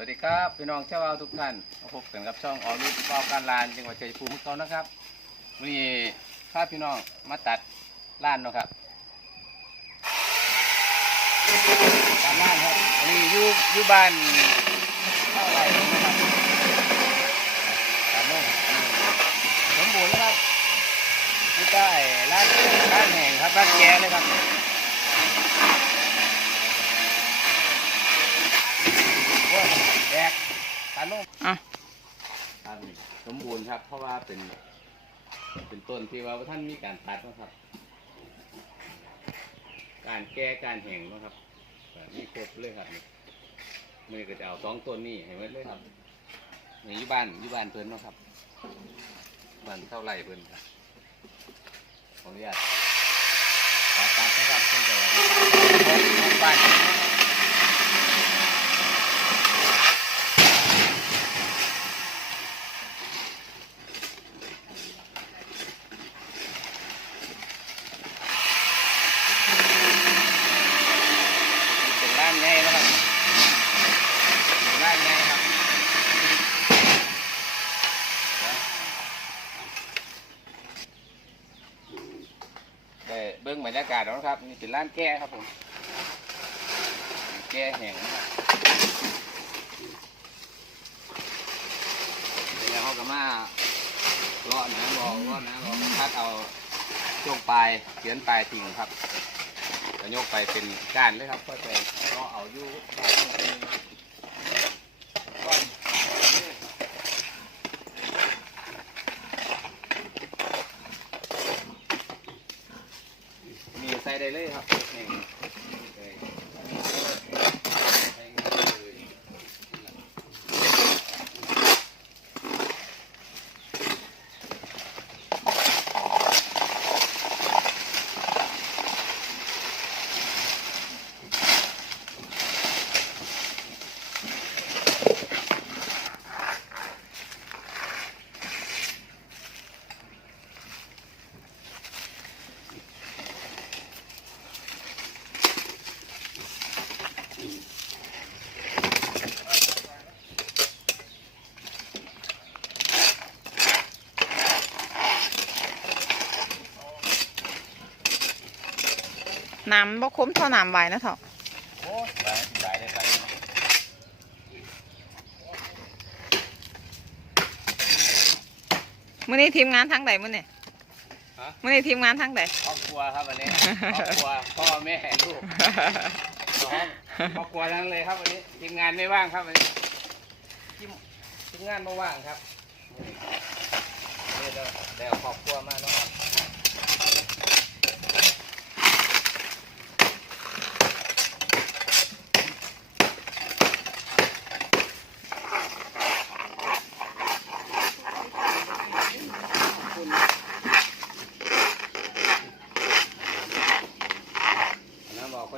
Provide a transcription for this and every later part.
วัสดีครับ พี่น้องชาวเราทุกท่านมาพบกันกับช่องออรุณวาวการลานจังหวัดชัยภูมิเรานะครับวันนี้พาพี่น้องมาตัดล้านเนาะครับตัดล้านครับอันนี้อยู่อยู่บ้านเท่าไหร่นะครับตัดลงอันนี้สมบูรณ์นะครับนี่ก็ไอ้ร้านร้านแห่งครับร้านแก้เลยครับ โอ้ยแดกตานุ่ม อะ ตัน สมบูรณ์ครับ เพราะว่าเป็นเป็นต้นที่ว่าท่านมีการตัดนะครับ การแก้การแห่งนะครับนี่ครบเลยครับมือก็จะเอาสองต้นนี่ให้ไว้เลยครับในยู่บ้านยู่บ้านเพิ่นนะครับบ้านเท่าไหร่เพิ่นครับขออนุญาตตัดนะครับเพิ่นจะว่าให้ตัดบ้านเพิ่นเนาะ เป็นร้านใหญ่นะครับเป็นร้านใหญ่ครับได้เบิ้งบรรยากาศแล้วนะครับ นี่ เป็นร้านแก้ครับผมแก้แห้งนะครับเดี๋ยวเขาก็มาเลาะนะรอว่านะรอคัดเอาช่วงปลายเขียนปลายทิ้งครับจะยกไปเป็นก้านเลยครับก็จะรอเอาอยู่บ้านตรงนี้ก่อนมีใส่ได้ เลยครับนี่เลย น้ำบ่คุ้มเท่าน้ำไว้นะเถอะโอ้ยไปไปได้ไปมื้อนี้ทีมงานทั้งใดมื้อนี้ฮะมื้อนี้ทีมงานทั้งใดครอบครัวครับวันนี้ครอบครัวพ่อแม่ลูกน้องครอบครัวทั้งเลยครับวันนี้ทีมงานไม่ว่างครับวันนี้ทีมทีมงานไม่ว่างครับนี่เดี๋ยวเดี๋ยวครอบครัวมาเนาะครับ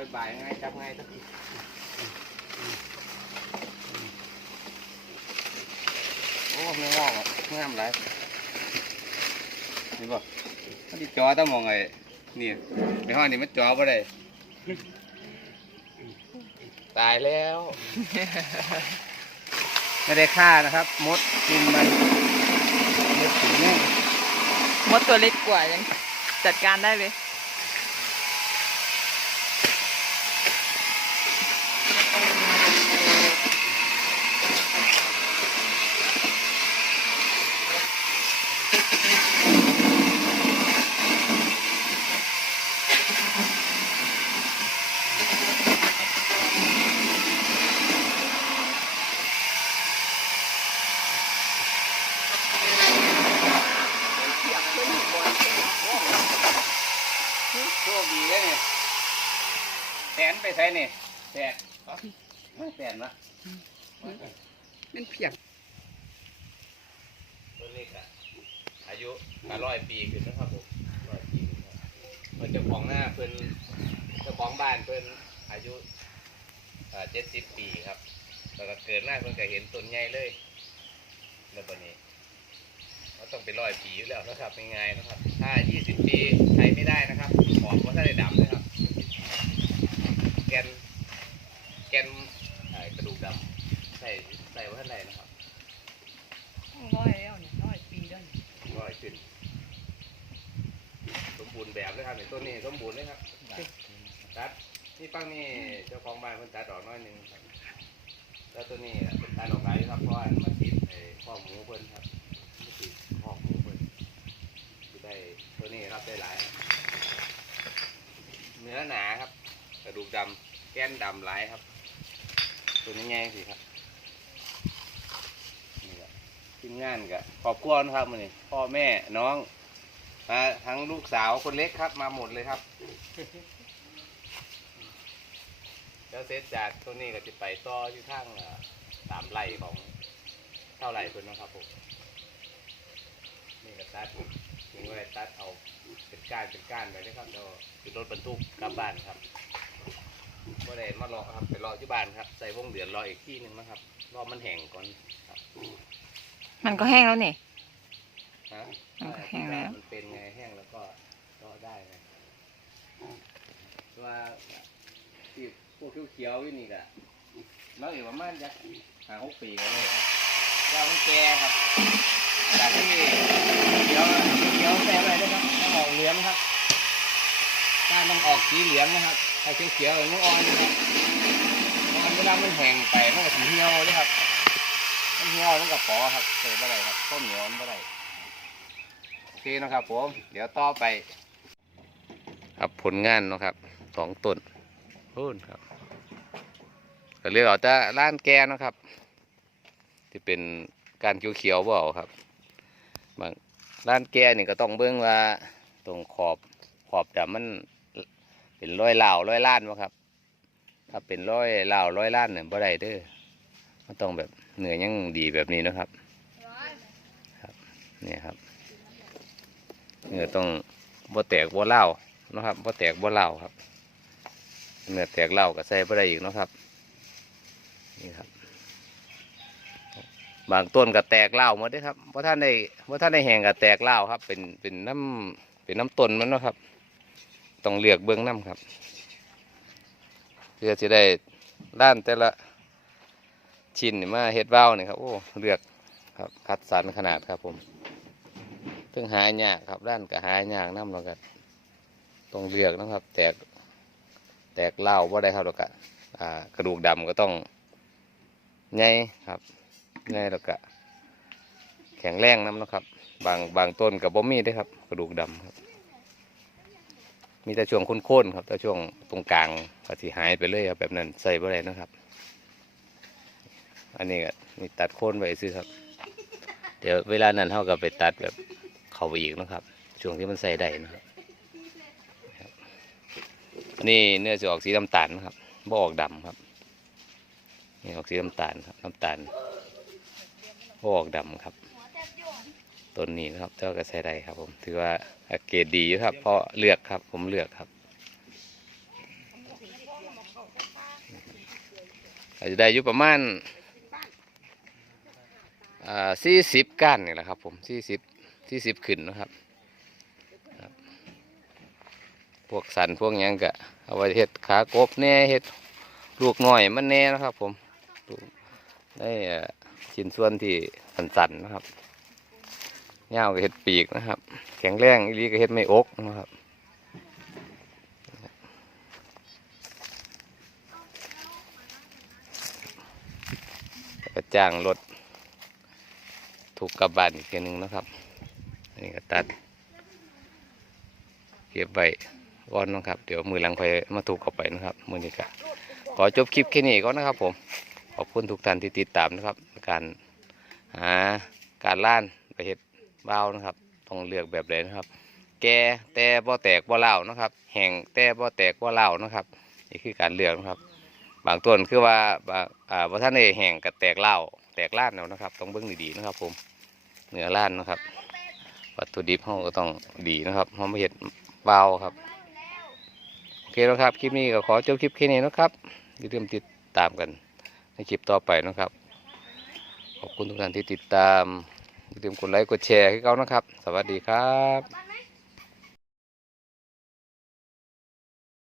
ค่อยบ่ายง่ายจับง่ายสักทีโอ้ไม่งอกอะงามหลายนี่บ่มันที่จอต้องมองไอ้นี่ในห้องนี้มันจอบ่ได้ตายแล้ว ไม่ได้ฆ่านะครับ มดกินมันมดถึงแน่มดตัวเล็กกว่ายังจัดการได้เลย โชคดีเลยเนี่ยแสนไป ใส่นี่แสนไม่แสนละเป็นเพียงตัวเล็กอะอายุมาร้อยปีขึ้นนะครับผมร้อยปีขึ้นครับเพิ่นเจ้าของหน้าเพิ่นเจ้าของบ้านเพิ่นอายุเจ็ดสิบปีครับแล้วก็เกิดมาเพิ่นก็เห็นต้นใหญ่เลยแล้วตอนนี้ก็ต้องเป็นร้อยปีอยู่แล้วนะครับง่ายๆนะครับ ถ้ายี่สิบปีใช้ไม่ได้นะครับขอบก็ถ้าได้ดำนะครับ แกน แกนเอ่อกระดูกดำใส่ใส่ไว้ข้างในนะครับร้อยแล้วเนี่ยร้อยปีแล้วเนี่ยร้อยขึ้น สมบูรณ์แบบเลยครับในต้นนี้สมบูรณ์เลยครับตัดนี่ฟังนี่เจ้าของบ้านเพิ่นตัดดอกน้อยหนึ่งครับแล้วตัวนี้เป็นตัดดอกไหลครับเพราะว่ามันติดไอ้ข้อหมูเพิ่นครับมันติดข้อหมูเพิ่นสิได้ตัวนี้รับได้หลายครับเนื้อหนาครับ กระดูกดำ แก้นดำหลายครับ ตัวนี้ง่สิครับนี่แหละทีมงานกับขอบคุณนะครับมือนี้พ่อแม่น้องมาทั้งลูกสาวคนเล็กครับมาหมดเลยครับ แล้วเสร็จจากตัวนี้ก็จะไปต่อที่ข้างอ่ามไร่ของเท่าไหร่เพิ่นะครับผมนี่ก็ตัดถึงเวลาตัดเอาเป็นก้านเป็นก้านไปเลยครับเราคือรถบรรทุกกลับบ้านครับ ก็ได้มารอครับ ไปรอที่บ้านครับ ใส่วงเดือนรออีกที่หนึ่งนะครับรอมันแห้งก่อนครับมันก็แห้งแล้วนี่ ฮะมันก็แห้งแล้ว มันเป็นไงแห้งแล้วก็รอได้ไงตัวที่พวกเขียวๆอยู่นี่ก็แล้วอยู่ประมาณจะหาหกปีแล้วเลยครับแล้วมันแก่ครับจากที่เขียวเขียวแก่ไปได้ครับต้องออกเหลืองครับก้านต้องออกสีเหลืองนะครับ ถ้าเขียวๆอย่างนี้อ่อนนะครับมันเวลามันแห้งไปมันก็สีเหี่ยวเลยครับ มันเหี่ยวมันก็ปอครับเจอบ่ได้ครับต้นเหนียวมันบ่ได้โอเคนะครับผม เดี๋ยวต่อไป ครับผลงานนะครับสองต้นพูนครับก็เรียกเอาจะล้านแกนนะครับ ที่เป็นการเขียวๆบ่เอาครับบางล้านแกนี่ก็ต้องเบิ่งว่าตรงขอบขอบจะมัน เป็นร้อยเหล่าร้อยล้านวะครับ ถ้าเป็นร้อยเหล่าร้อยล้านเนี่ยบ่ได้เด้อมันต้องแบบเหนื้อยังดีแบบนี้นะครับเนี่ยครับเนื้อต้องบ่แตกบ่เล่านะครับบ่แตกบ่เล่าครับเนื้อแตกเล่าก็ใส่บ่ได้อีกนะครับนี่ครับ บางต้นก็แตกเล่าหมดเด้อครับเพราะท่านได้เพราะท่านได้แห้งก็แตกเล่าครับ เป็นเป็นน้ำเป็นน้ำต้นมันนะครับ ต้องเลือกเบื้องน้ำครับ เพื่อจะได้ด้านแต่ละชิ้นมาเฮ็ดเบ้านี่ครับโอ้เลือกครับคัดสรรขนาดครับผมซึ่งหายากครับด้านก็หายากน้ำเราก็ต้องเลือกนะครับ แตกแตกเล้าว่าได้ครับแล้วก็กระดูกดำก็ต้องใหญ่ครับใหญ่แล้วก็แข็งแรงน้ำนะครับ บางบางต้นกับบ่มีได้ครับ กระดูกดำครับ มีแต่ช่วงโค้นๆครับแต่ช่วงตรงกลางก็สิหายไปเลยครับแบบนั้นใส่บ่ได้นะครับ อันนี้ก็มีตัดโค้นไว้ซื้อครับ เดี๋ยวเวลานั้นเท่ากับไปตัดแบบเข้าไปอีกนะครับ ช่วงที่มันใส่ได้นะครับครับอันนี้เนื้อจะออกสีน้ำตาลนะครับบ่ออกดำครับนี่ออกสีน้ำตาลครับน้ำตาลบ่ออกดำครับ ต้นนี้นะครับเจ้าก็ใส่ได้ครับ ผมถือว่าเกรดดีครับ เพราะเลือกครับ ผมเลือกครับอาจจะได้อยู่ประมาณสี่สิบก้านนี่แหละครับ ผมสี่สิบสี่สิบขึ้นนะครับ พวกสันพวกยังกะเอาไว้เห็ดขากบแน่เห็ดลูกหน่อยมันแน่นะครับ ผมได้ชิ้นส่วนที่สันๆนะครับ เงากับเห็ดปีกนะครับ แข็งแรงอีลีกับเห็ดไม่อกนะครับแล้วก็จ้างรถถูกกลับบานอีกทีหนึ่งนะครับนนี้ก็ตัด เก็บไว้ก่อนนะครับ เดี๋ยวมือหลังไปมาถูกเข้าไปนะครับ มือนี้ก็ขอจบคลิปแค่นี้ก่อนนะครับผม ขอบคุณทุกท่านที่ติดตามนะครับ การหาการล่านไปเห็ด เบานะครับ ต้องเลือกแบบไหนนะครับ แก่แต่บ่แตกบ่เล่านะครับ แห้งแต่บ่แตกบ่เล่านะครับ นี่คือการเลือกนะครับ บางต้นคือว่าบางอ่าว่าท่านได้แห้งกับแตกเล่าแตกล้านแล้วนะครับ ต้องเบิ้งดีๆนะครับ ผมเนื้อล้านนะครับ วัตถุดิบเราก็ต้องดีนะครับเพราไม่เห็ดเบาครับโอเคแล้วครับคลิปนี้ก็ขอจบคลิปแค่นี้นะครับอย่าลืมติดตามกันในคลิปต่อไปนะครับ ขอบคุณทุกท่านที่ติดตาม อย่าลืมกดไลค์กดแชร์ให้เขานะครับ สวัสดีครับ